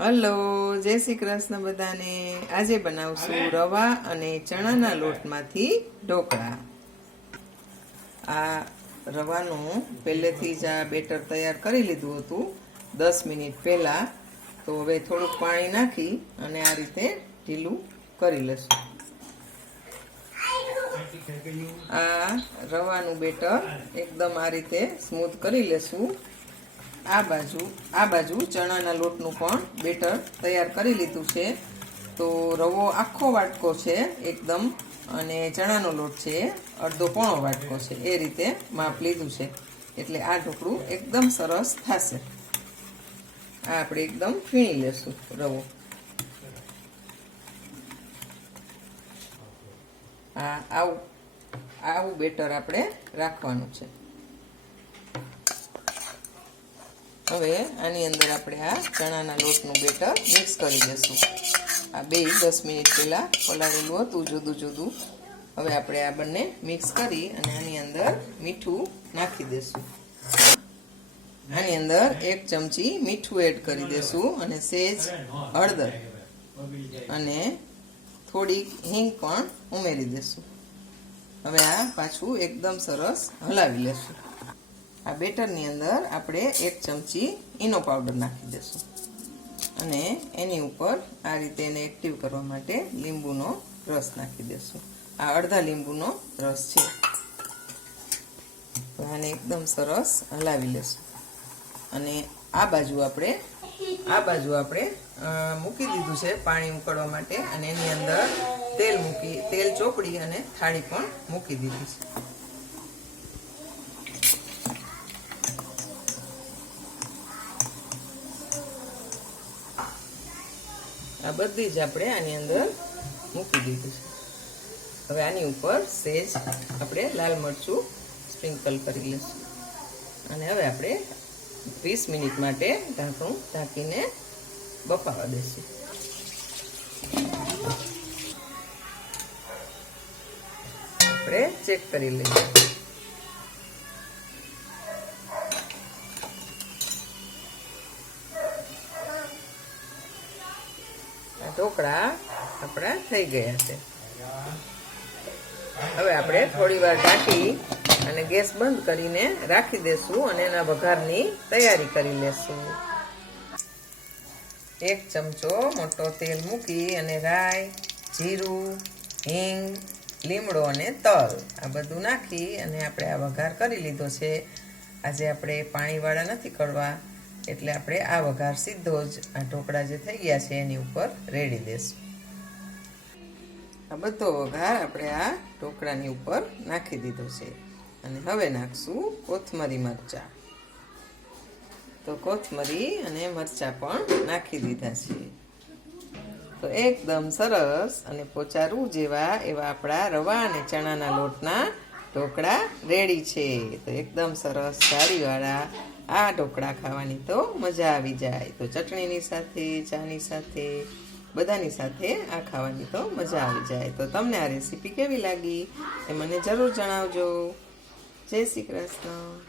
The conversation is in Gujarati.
હલો જય શ્રી કૃષ્ણ બધાને. આજે બનાવશું રવા અને ચણાના લોટમાંથી ઢોકળા. આ રવાનું પહેલેથી જ આ બેટર તૈયાર કરી લીધું હતું દસ મિનિટ પહેલાં. તો હવે થોડુંક પાણી નાખી અને આ રીતે ઢીલું કરી લઈશું. આ રવાનું બેટર એકદમ આ રીતે સ્મૂથ કરી લેશું. આ બાજુ આ બાજુ ચણાના લોટનું પણ બેટર તૈયાર કરી લીધું છે. તો રવો આખો વાટકો છે એકદમ અને ચણાનો લોટ છે, અડધો પોણો વાટકો છે. એ રીતે માપ લીધું છે. એટલે આ ઢોકળું એકદમ સરસ થશે. આ આપણે એકદમ ફીણી લેશું રવો. આ આવું આવું બેટર આપણે રાખવાનું છે. હવે આની અંદર આપણે આ ચણાના લોટનું બેટર મિક્સ કરી દઈશું. આ બે દસ મિનિટ પહેલાં પલાળેલું હતું, જુદું જુદું. હવે આપણે આ બંને મિક્સ કરી અને આની અંદર મીઠું નાખી દઈશું. આની અંદર એક ચમચી મીઠું એડ કરી દઈશું અને સેજ હળદર અને થોડીક હિંગ પણ ઉમેરી દઈશું. હવે આ પાછું એકદમ સરસ હલાવી લેશું. આ બેટરની અંદર આપણે એક ચમચી ઈનો પાવડર નાખી દઈશું. અને એની ઉપર આ રીતે એને એક્ટિવ કરવા માટે લીંબુનો રસ નાખી દઈશું. આ અડધા લીંબુનો રસ છે. આને એકદમ સરસ હલાવી લેશું. અને આ બાજુ આપણે, આ બાજુ આપણે મૂકી દીધું છે પાણી ઉકળવા માટે. અને એની અંદર તેલ મૂકી, તેલ ચોપડી અને થાળી પણ મૂકી દીધી છે. આ બધી જ આપણે આની અંદર મૂકી દીધી છે. હવે આની ઉપર સેજ આપણે લાલ મરચું સ્પ્રિંકલ કરી લઈશું. અને હવે આપણે વીસ મિનિટ માટે ઢાંકણું ઢાંકીને બફાવા દઈશું. આપણે ચેક કરી લઈએ. ઢોકળા આપણા થઈ ગયા છે. હવે આપણે થોડી વાર ઢાંકી અને ગેસ બંધ કરીને રાખી દેશું અને એના વઘારની તૈયારી કરી લેશું. એક ચમચો મોટો તેલ મૂકી અને રાઈ, જીરું, હિંગ, લીમડો અને તલ આ બધું નાખી અને આપણે આ વઘાર કરી લીધો છે. આજે આપણે પાણીવાળા નથી કરવા. એટલે આપણે આ વઘાર સીધો જ આ ઢોકળા જે થઈ ગયા છે એની ઉપર રેડી દેશું. આ બધો વઘાર આપણે આ ઢોકળાની ઉપર નાખી દીધો છે. અને હવે નાખશું કોથમરી મરચા. તો કોથમરી અને મરચા પણ નાખી દીધા છે. તો એકદમ સરસ અને પોચારું જેવા એવા આપણા રવા અને ચણાના લોટના ઢોકળા રેડી છે. તો એકદમ સરસ જાળીવાળા આ ઢોકળા ખાવાની તો મજા આવી જાય. તો ચટણીની સાથે, ચાની સાથે, બધાની સાથે આ ખાવાની તો મજા આવી જાય. તો તમને આ રેસીપી કેવી લાગી એ મને જરૂર જણાવજો. જય શ્રી કૃષ્ણ.